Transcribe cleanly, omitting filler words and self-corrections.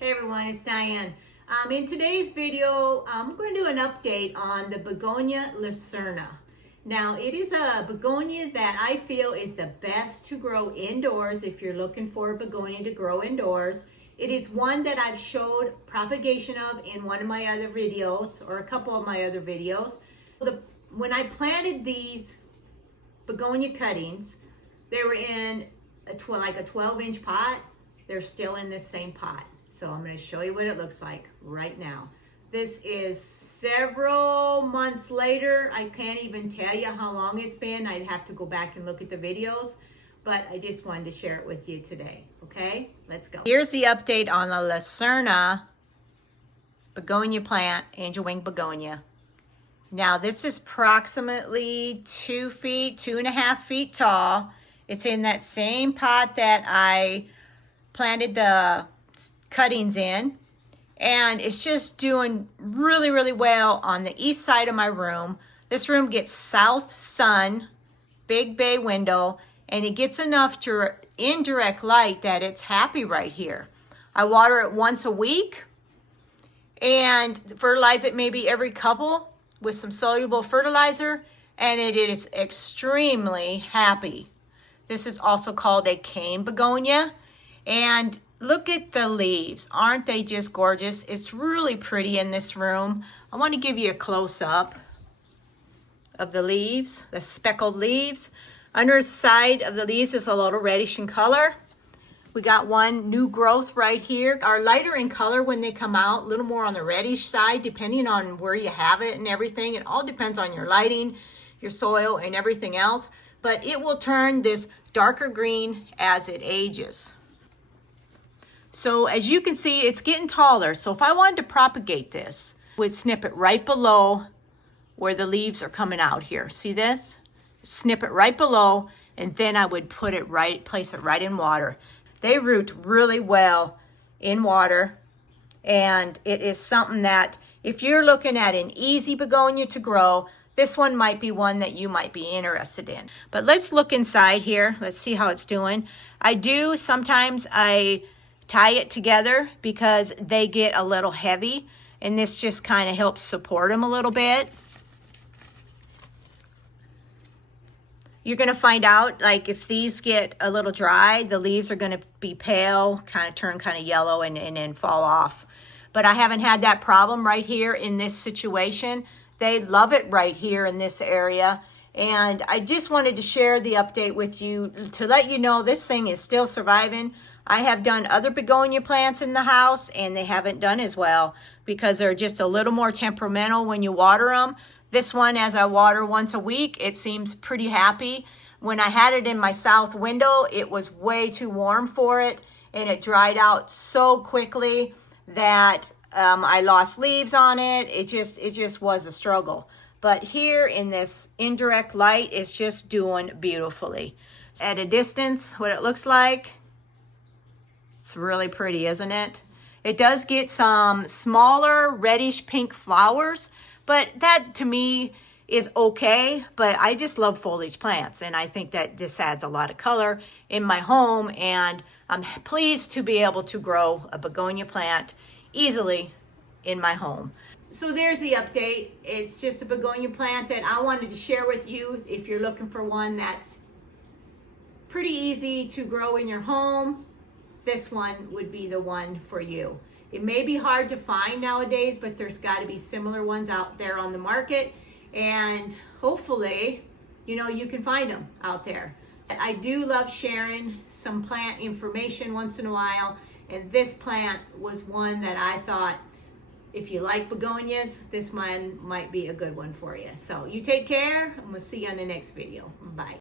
Hey everyone, it's Diane. In today's video, I'm going to do an update on the Begonia Lucerna. Now, it is a begonia that I feel is the best to grow indoors if you're looking for a begonia to grow indoors. It is one that I've showed propagation of in one of my other videos, or a couple of my other videos. When I planted these begonia cuttings, they were in like a 12-inch pot. They're still in this same pot. So I'm going to show you what it looks like right now. This is several months later. I can't even tell you how long it's been. I'd have to go back and look at the videos, but I just wanted to share it with you today. Okay, let's go. Here's the update on the Lucerna begonia plant, Angel Wing Begonia. Now this is approximately 2 feet, 2.5 feet tall. It's in that same pot that I planted the cuttings in, and it's just doing really well on the east side of my room. This room gets south sun, big bay window, and it gets enough indirect light that it's happy right here. I water it once a week and fertilize it maybe every couple with some soluble fertilizer, and it is extremely happy. This is also called a cane begonia, and look at the leaves. Aren't they just gorgeous? It's really pretty in this room. I want to give you a close-up of the leaves, the speckled leaves. Underside of the leaves is a little reddish in color. We got one new growth right here. Are lighter in color when they come out, a little more on the reddish side, depending on where you have it and everything. It all depends on your lighting, your soil, and everything else. But it will turn this darker green as it ages. So as you can see, it's getting taller. So if I wanted to propagate this, I would snip it right below where the leaves are coming out here. See this? Snip it right below, and then I would place it right in water. They root really well in water, and it is something that if you're looking at an easy begonia to grow, this one might be one that you might be interested in. But let's look inside here. Let's see how it's doing. Sometimes I tie it together because they get a little heavy, and this just kind of helps support them a little bit. You're going to find out, like, if these get a little dry, the leaves are going to be pale, turn kind of yellow, and then fall off. But I haven't had that problem right here in this situation. They love it right here in this area. And I just wanted to share the update with you to let you know this thing is still surviving. I have done other begonia plants in the house, and they haven't done as well because they're just a little more temperamental when you water them. This one, as I water once a week, it seems pretty happy. When I had it in my south window, it was way too warm for it, and it dried out so quickly that I lost leaves on it. It just was a struggle. But here in this indirect light, it's just doing beautifully. At a distance, what it looks like, it's really pretty, isn't it? It does get some smaller reddish pink flowers, but that to me is okay. But I just love foliage plants, and I think that this adds a lot of color in my home, and I'm pleased to be able to grow a begonia plant easily in my home. So there's the update. It's just a begonia plant that I wanted to share with you if you're looking for one that's pretty easy to grow in your home. This one would be the one for you. It may be hard to find nowadays, but there's got to be similar ones out there on the market, and hopefully, you can find them out there. I do love sharing some plant information once in a while, and this plant was one that I thought, if you like begonias, this one might be a good one for you. So you take care, and we'll see you on the next video. Bye.